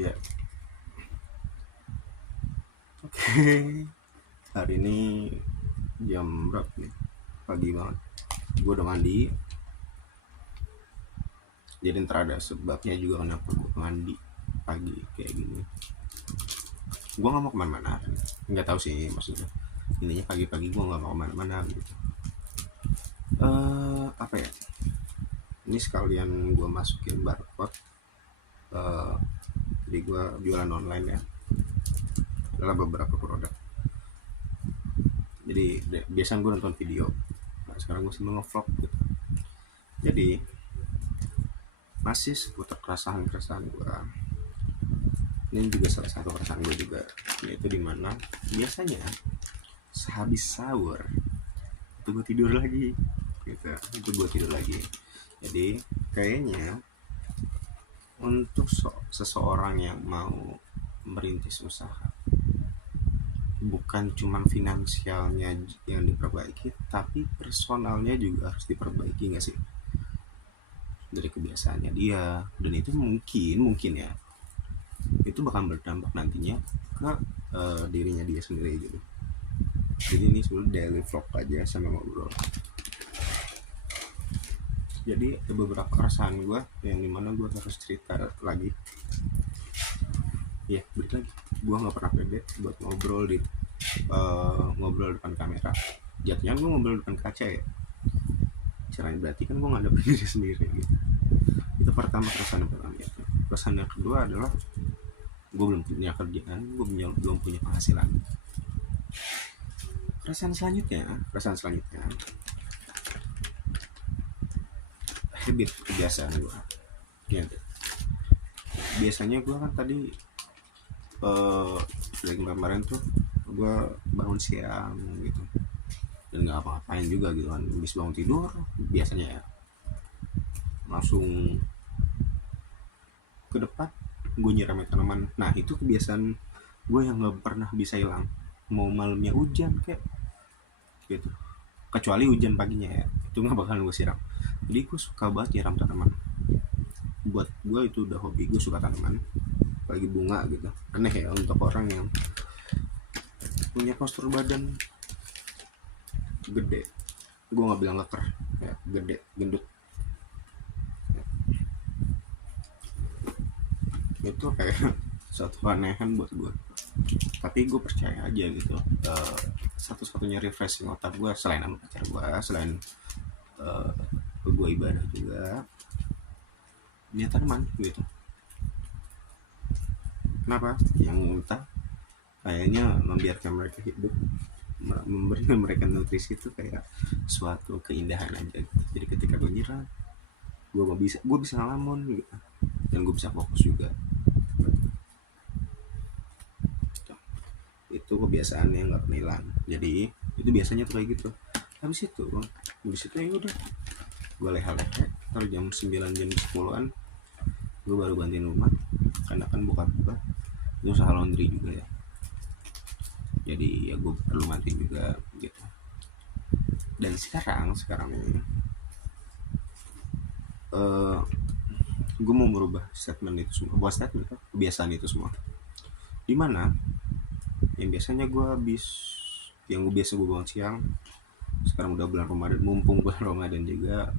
Ya, oke. Hari ini jam berapa nih? Pagi banget. Gue udah mandi. Jadi ntar ada sebabnya juga kenapa gue mandi pagi kayak gini. Gue nggak mau kemana-mana. Nggak tahu sih maksudnya. Intinya pagi-pagi gue nggak mau kemana-mana gitu. Apa ya? Ini sekalian gue masukin barcode. Eh, jadi gue jualan online ya. Adalah beberapa produk. Jadi biasanya gue nonton video. Nah, sekarang gue sambil nge-vlog gitu. Jadi masih seputar keresahan gue. Ini juga salah satu keresahan gue juga, yaitu dimana biasanya sehabis sahur itu gue tidur lagi gitu. Itu gue tidur lagi. Jadi kayaknya untuk seseorang yang mau merintis usaha, bukan cuman finansialnya yang diperbaiki, tapi personalnya juga harus diperbaiki nggak sih, dari kebiasaannya dia. Dan itu mungkin ya itu bakal berdampak nantinya ke dirinya dia sendiri gitu. Jadi ini sebenarnya daily vlog aja sama ngobrol. Jadi ada beberapa keresahan gue yang dimana gue harus cerita lagi. Ya balik lagi, gue nggak pernah pede buat ngobrol di ngobrol depan kamera. Jatuhnya gue ngobrol depan kaca ya, caranya berarti kan gue nggak ada diri sendiri gitu. Itu pertama, keresahan yang pertama. Keresahan yang kedua adalah gue belum punya kerjaan, gue belum punya penghasilan. Keresahan selanjutnya habit, kebiasaan gue ya. Biasanya gue kan tadi dari kemarin tuh gue bangun siang gitu dan nggak apa-apain juga gitu kan. Habis bangun tidur biasanya ya langsung ke depan gue nyiramin tanaman. Nah itu kebiasaan gue yang nggak pernah bisa hilang, mau malamnya hujan kayak gitu, kecuali hujan paginya ya, itu nggak bakalan gue siram. Jadi gue suka banget nyiram tanaman. Buat gue itu udah hobi, gue suka tanaman, lagi bunga gitu. Aneh ya untuk orang yang punya postur badan gede, gue nggak bilang leker ya, gede gendut, itu kayak suatu keanehan buat gue. Tapi gue percaya aja gitu, satu-satunya refreshing otak gue selain sama pacar gue, selain gue ibadah juga, dia tanaman gitu. Kenapa? Yang entah, kayaknya membiarkan mereka hidup, memberi mereka nutrisi itu kayak suatu keindahan aja gitu. Jadi ketika gue nyiram, gue bisa ngelamun gitu, dan gue bisa fokus juga. Itu kebiasaan yang nggak pernah hilang. Jadi itu biasanya tuh kayak gitu. Habis itu ya udah, gue leha-leha ntar jam 9 jam 10-an gue baru gantiin rumah, karena kan bokap gue itu usaha laundry juga ya, jadi ya gue perlu gantiin juga gitu. Dan sekarang ini gue mau merubah statement itu semua, buat statement kebiasaan itu semua. Dimana yang biasanya gue biasa gue bangun siang, sekarang udah bulan Ramadan, mumpung bulan Ramadan juga,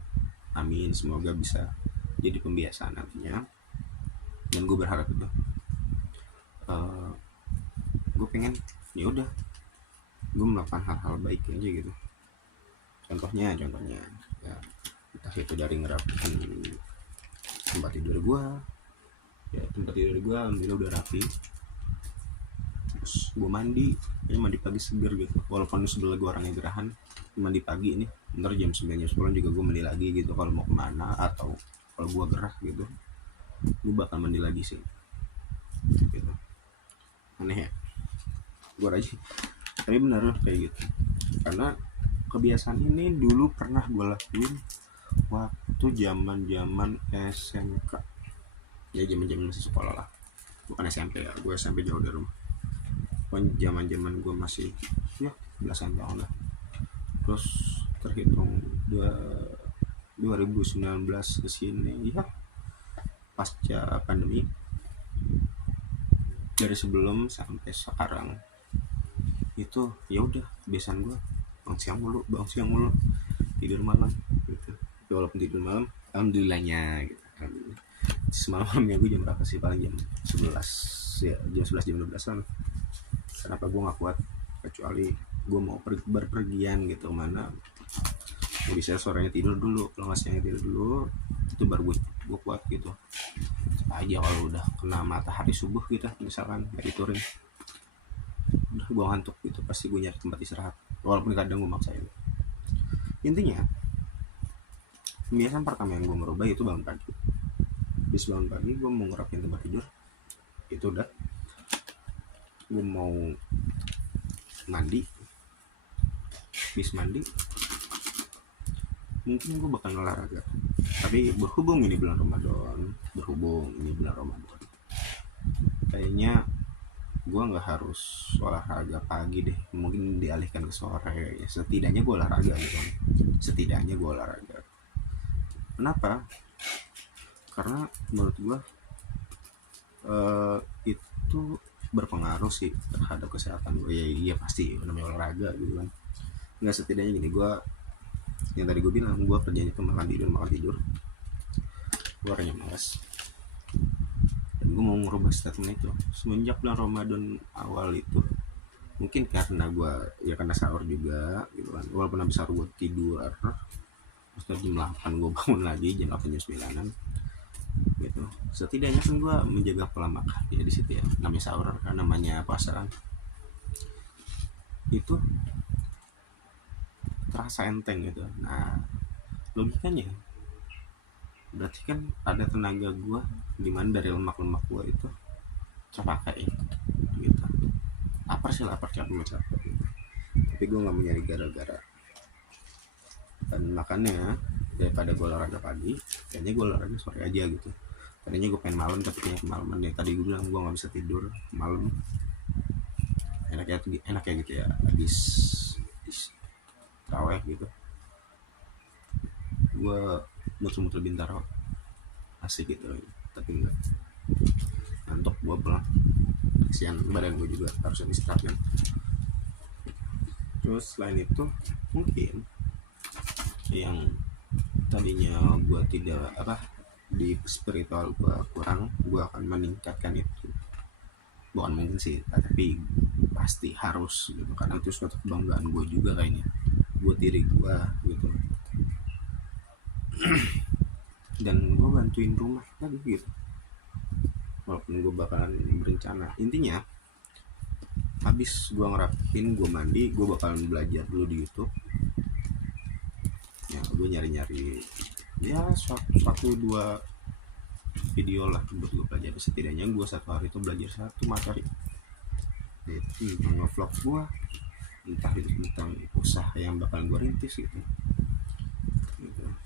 amin semoga bisa jadi pembiasaan nantinya. Dan gue berharap itu gue pengen ya udah gue melakukan hal-hal baik aja gitu. Contohnya ya, entah itu dari ngerapiin tempat tidur gue ya, tempat tidur gue alhamdulillah udah rapi. Terus gue mandi pagi seger gitu, walaupun sebelah gue orangnya gerahan, mandi pagi ini ntar jam 9 jam 10 juga gue mandi lagi gitu. Kalau mau kemana atau kalau gue gerah gitu, gue bakal mandi lagi sih gitu. Aneh ya, gue aja tapi bener kayak gitu. Karena kebiasaan ini dulu pernah gue lakuin waktu zaman SMK ya, zaman masih sekolah lah, bukan SMP ya, gue SMP jauh dari rumah. Zaman gue masih ya belasan tahun lah. Terus terhitung 2019 ke sini ya, pasca pandemi dari sebelum sampai sekarang itu ya udah kebiasaan gue bangun siang mulu tidur malam gitu. Ya, walaupun tidur malam alhamdulillahnya gitu. Alhamdulillah. Semalam gue jam berapa sih, paling jam 11 ya, jam 11 jam 12 an. Kenapa gue nggak kuat, kecuali gue mau berpergian gitu kemana, jadi saya sorenya tidur dulu, kalau nggak siangnya tidur dulu, itu baru gue kuat gitu aja. Kalau udah kena matahari subuh gitu misalkan nggak diturin, udah gue ngantuk gitu, pasti gue nyari tempat istirahat walaupun kadang gue maksain. Intinya kebiasaan pertama yang gue merubah itu bangun pagi. Habis bangun pagi gue mau ngerapin tempat tidur, itu udah gue mau mandi. Habis mandi mungkin gue bakal olahraga, tapi berhubung ini bulan Ramadan, kayaknya gue nggak harus olahraga pagi deh, mungkin dialihkan ke sore ya. Setidaknya gue olahraga gitu, kenapa? Karena menurut gue itu berpengaruh sih terhadap kesehatan gue. Ya iya pasti namanya olahraga gitu kan. Nggak, setidaknya gini, gue yang tadi gue bilang, gue kerjanya itu makan tidur, gue orangnya malas. Dan gue mau ngerubah statement itu semenjak bulan Ramadan awal itu. Mungkin karena gue ya karena sahur juga gitu kan, walaupun habis sahur gue tidur, terus jam 8 gue bangun lagi, jam 8 jam 9 gitu. Setidaknya kan gue menjaga pola makan ya di situ ya, namanya sahur kan, namanya puasa kan, itu terasa enteng gitu. Nah logikanya berarti kan ada tenaga gue dimana dari lemak-lemak gue itu terpakai gitu. Lapar capek gitu. Tapi gue nggak mau nyari gara-gara, dan makanya daripada gue olahraga pagi, kayaknya gue olahraga sore aja gitu. Tadinya gue pengen malam, tapi kayaknya kemalaman ya. Tadi gue bilang gue nggak bisa tidur malam, enaknya gitu ya, habis terawih gitu gue muter-muter Bintaro asik gitu, tapi enggak, ngantuk gue pulang, kesian badan gue juga harusnya istirahat kan. Terus selain itu mungkin yang tadinya gue tidak di spiritual gue kurang, gue akan meningkatkan itu. Bukan mungkin sih, tapi pasti harus gitu, karena itu suatu kebanggaan gue juga kayaknya buat diri gue gitu. Dan gue bantuin rumah tadi gitu, walaupun gue bakalan berencana. Intinya habis gue ngerapin, gue mandi, gue bakalan belajar dulu di YouTube ya. Gue nyari-nyari ya satu dua video lah buat gue pelajari. Setidaknya gue satu hari itu belajar satu materi, yaitu tentang vlog gue, entah itu tentang usaha yang bakal gue rintis gitu.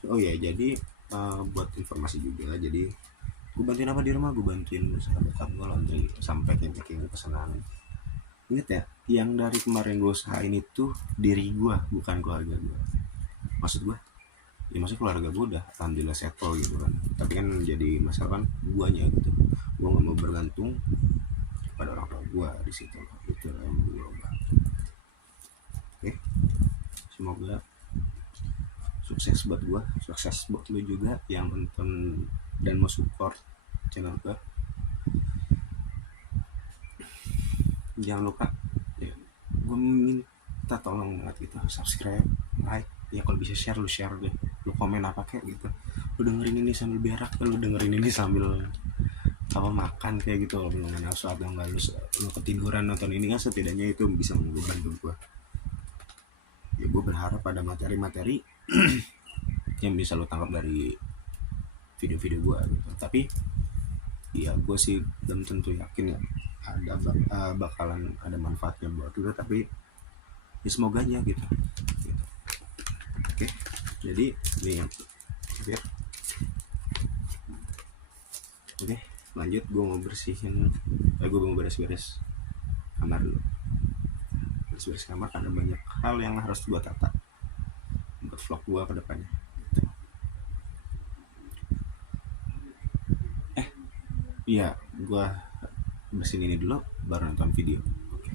Oh ya, jadi buat informasi juga, jadi gue bantuin apa di rumah, gue bantuin sahabat gue laundry sampai packing pesanan. Ingat ya, yang dari kemarin gue usahain itu diri gue, bukan keluarga gue. Maksud gue ya, maksud keluarga gue udah alhamdulillah settle gitu kan, tapi kan jadi masalah kan guanya gitu. Gue nggak mau bergantung pada orang tua gue di situ gitu yang gue ubah. Oke, semoga sukses buat gue, sukses buat lu juga yang nonton dan mau support channel gue. Jangan lupa ya, gue minta tolong banget gitu, subscribe, like ya, kalau bisa share deh, lu komen apa kayak gitu, lu dengerin ini sambil berak, lu dengerin ini sambil makan kayak gitu, lu ngomongin sesuatu yang nggak lu ketiduran nonton ini kan, setidaknya itu bisa membantu gue ya. Gue berharap ada materi-materi yang bisa lo tangkap dari video-video gue gitu. Tapi ya gue sih belum tentu yakin ya ada bakalan ada manfaatnya buat lo, tapi ya semoga aja gitu. Oke, jadi ini yang terakhir. Oke, lanjut. Gue mau bersihin, gue mau beres-beres kamar dulu. Beres-beres kamar karena banyak hal yang harus gue tata buat vlog gue ke depannya. Iya, gue bersihin ini dulu baru nonton video. Oke,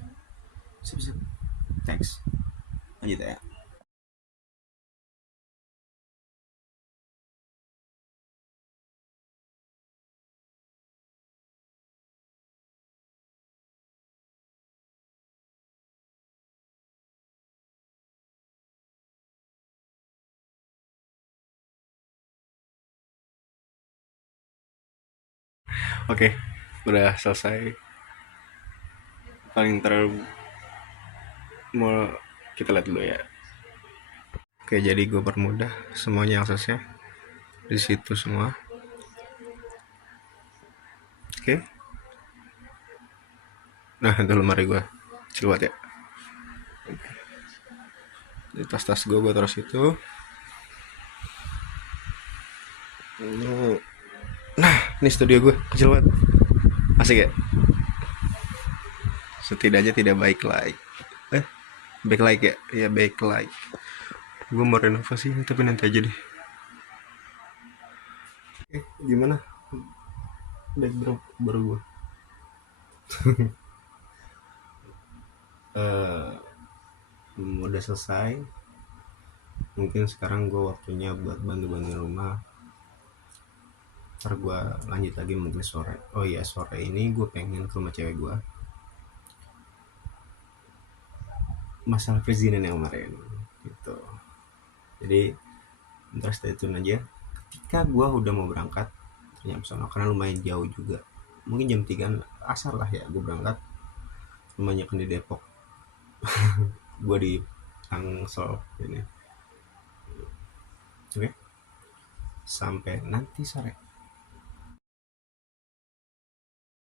sip. Thanks. Lanjut ya. Oke, udah selesai. Paling terlalu mau kita lihat dulu ya. Oke, jadi gue permudah semuanya aksesnya di situ semua. Oke. Nah, itu lemari gue. Kecil banget ya. Di tas-tas gue taruh situ. Nah, ini studio gue kecil banget. Asik ya? Setidaknya tidak baik backlight ya? Ya backlight. Gue mau renovasi ini tapi nanti aja deh. Gimana backdrop baru gue? Udah selesai. Mungkin sekarang gue waktunya buat bantu-bantu rumah. Ntar gue lanjut lagi mungkin sore. Oh iya, sore ini gue pengen ke rumah cewek gue. Masalah presiden yang kemarin gitu. Jadi ntar stay tune aja. Ketika gue udah mau berangkat ternyata sono karena lumayan jauh juga. Mungkin jam 3 asar lah ya gue berangkat. Rumahnya kan di Depok. Gue di Tangsel ini. Oke. Sampai nanti sore.